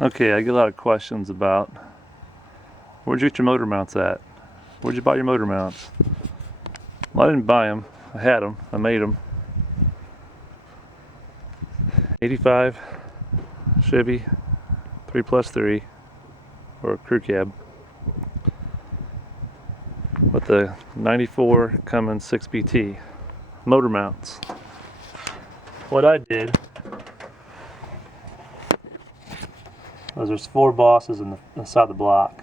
Okay, I get a lot of questions about where'd you get your motor mounts at? Where'd you buy your motor mounts? Well, I didn't buy them. I had them. I made them. 85 Chevy 3+3 or Crewcab with the 94 Cummins 6BT motor mounts. What I did was there's 4 bosses inside the block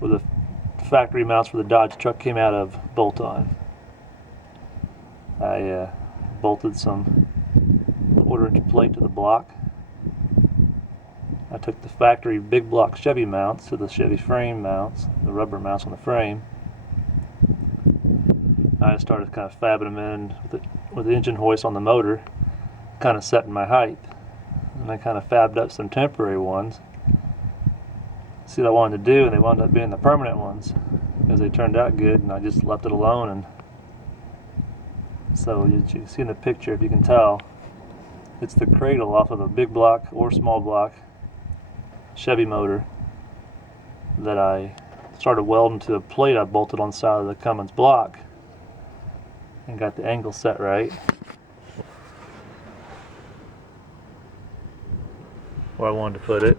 where the factory mounts for the Dodge truck came out of bolt-on. I bolted some 1/4-inch plate to the block. I took the factory Big Block Chevy mounts to the Chevy frame mounts, the rubber mounts on the frame. I started kind of fabbing them in with the engine hoist on the motor, kind of setting my height. And I kind of fabbed up some temporary ones. See what I wanted to do, and they wound up being the permanent ones because they turned out good, and I just left it alone. And so you can see in the picture, if you can tell, it's the cradle off of a big block or small block Chevy motor that I started welding to a plate I bolted on the side of the Cummins block and got the angle set right where I wanted to put it.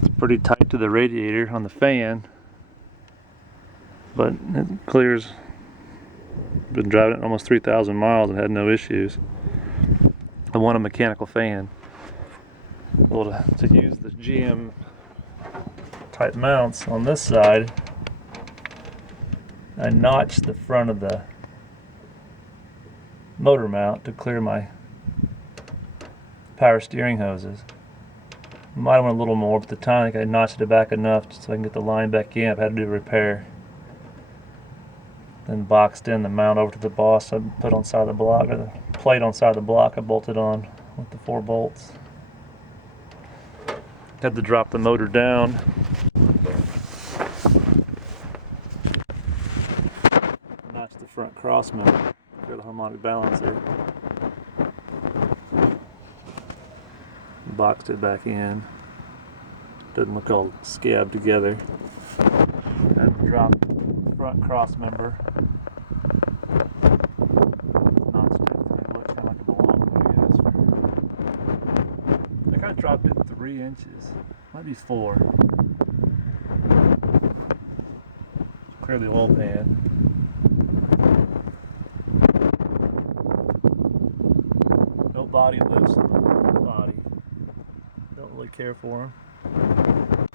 It's pretty tight to the radiator on the fan, but it clears. Been driving it almost 3,000 miles and had no issues. I want a mechanical fan. Well, to use the GM type mounts on this side, I notched the front of the motor mount to clear my power steering hoses. Might have went a little more, but at the time I think I notched it back enough so I can get the line back in. I've had to do a repair. Then boxed in the mount over to the boss I put on side of the block, or the plate on side of the block I bolted on with the 4 bolts. Had to drop the motor down. Notch the front cross member for the harmonic balancer. Boxed it back in. Doesn't look all scabbed together. Had to drop the front cross member. I dropped it 3 inches, might be 4. Clear the oil pan. No body lifts on the body. Don't really care for them.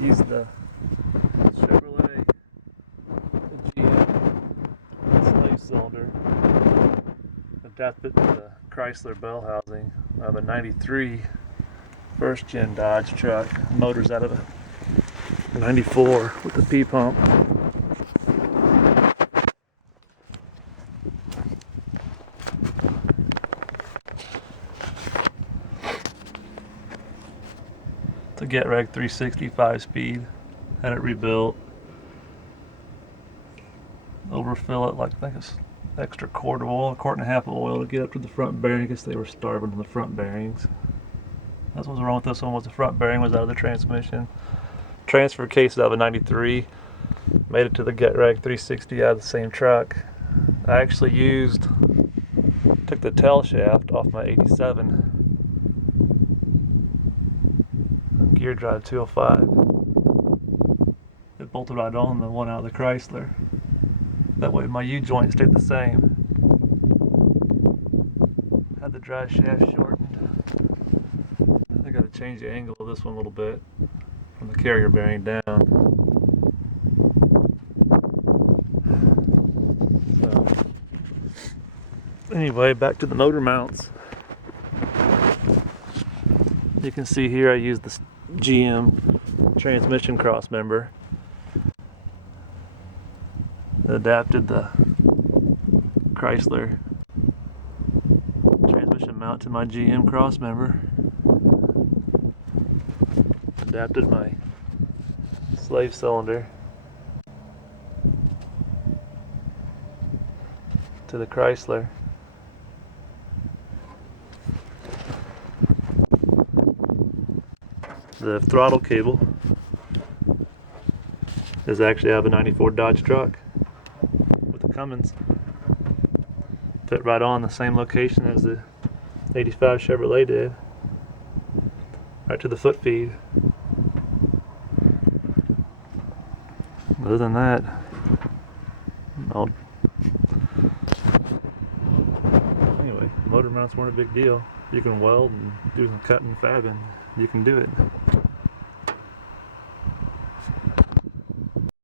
Use the Chevrolet, the GM slave cylinder. Adapted to the Chrysler bell housing. I have a 93 first gen Dodge truck. Motor's out of a 94 with the P pump. It's a Get Reg 360 5-speed. Had it rebuilt. Overfill it like I think it's extra quart of oil, 1.5 quart of oil to get up to the front bearing. I guess they were starving on the front bearings. That's what was wrong with this one, was the front bearing was out of the transmission. Transfer case out of a 93. Made it to the Get Reg 360 out of the same truck. I actually took the tail shaft off my 87 gear drive 205. It bolted right on the one out of the Chrysler. That way my U-joint stayed the same. Had the drive shaft shortened. I got to change the angle of this one a little bit from the carrier bearing down. So, anyway, back to the motor mounts. You can see here I used the GM transmission cross member. Adapted the Chrysler transmission mount to my GM cross member. Adapted my slave cylinder to the Chrysler. The throttle cable is actually out of a 94 Dodge truck with the Cummins. Fit right on the same location as the 85 Chevrolet did. Right to the foot feed. Other than that, anyway, motor mounts weren't a big deal. You can weld and do some cutting and fabbing. You can do it.